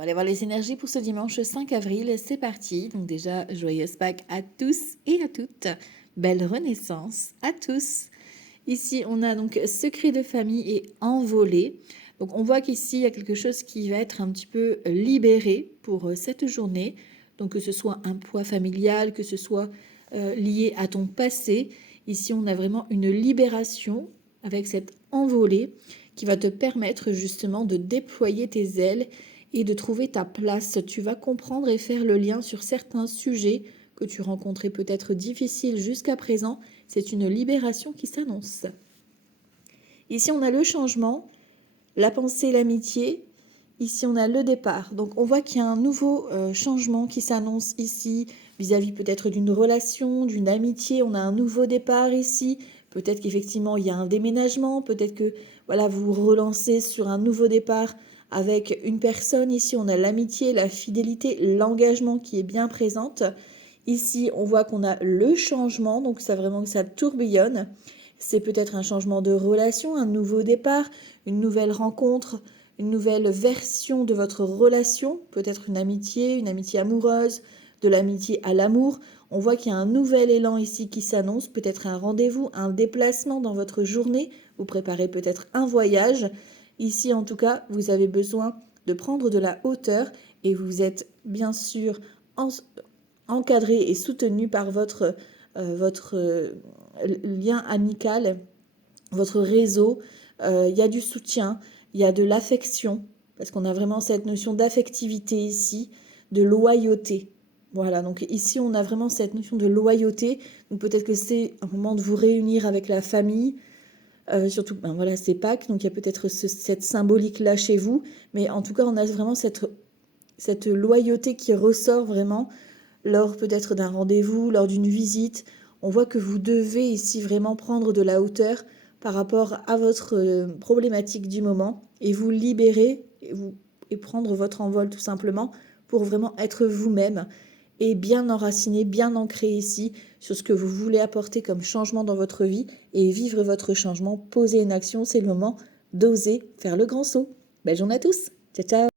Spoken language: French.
va aller voir les énergies pour ce dimanche 5 avril. C'est parti. Donc déjà, joyeuse Pâques à tous et à toutes. Belle renaissance à tous. Ici, on a donc secret de famille et envolé. Donc on voit qu'ici, il y a quelque chose qui va être un petit peu libéré pour cette journée. Donc que ce soit un poids familial, que ce soit lié à ton passé. Ici, on a vraiment une libération avec cette envolée qui va te permettre justement de déployer tes ailes et de trouver ta place. Tu vas comprendre et faire le lien sur certains sujets que tu rencontrais peut-être difficiles jusqu'à présent. C'est une libération qui s'annonce. Ici, on a le changement, la pensée, l'amitié. Ici, on a le départ. Donc, on voit qu'il y a un nouveau changement qui s'annonce ici, vis-à-vis peut-être d'une relation, d'une amitié. On a un nouveau départ ici. Peut-être qu'effectivement, il y a un déménagement. Peut-être que voilà, vous relancez sur un nouveau départ avec une personne. Ici, on a l'amitié, la fidélité, l'engagement qui est bien présente. Ici, on voit qu'on a le changement. Donc, ça vraiment que ça tourbillonne. C'est peut-être un changement de relation, un nouveau départ, une nouvelle rencontre, une nouvelle version de votre relation, peut-être une amitié amoureuse, de l'amitié à l'amour. On voit qu'il y a un nouvel élan ici qui s'annonce, peut-être un rendez-vous, un déplacement dans votre journée. Vous préparez peut-être un voyage. Ici, en tout cas, vous avez besoin de prendre de la hauteur et vous êtes bien sûr encadré et soutenu par votre lien amical, votre réseau. Il y a du soutien, il y a de l'affection, parce qu'on a vraiment cette notion d'affectivité ici, de loyauté. Voilà, donc ici on a vraiment cette notion de loyauté. Donc peut-être que c'est un moment de vous réunir avec la famille. Surtout, ben voilà, c'est Pâques, donc il y a peut-être cette symbolique-là chez vous. Mais en tout cas, on a vraiment cette loyauté qui ressort vraiment lors peut-être d'un rendez-vous, lors d'une visite. On voit que vous devez ici vraiment prendre de la hauteur par rapport à votre problématique du moment et vous libérer et prendre votre envol tout simplement pour vraiment être vous-même et bien enraciné, bien ancré ici sur ce que vous voulez apporter comme changement dans votre vie et vivre votre changement, poser une action. C'est le moment d'oser faire le grand saut. Belle journée à tous. Ciao, ciao.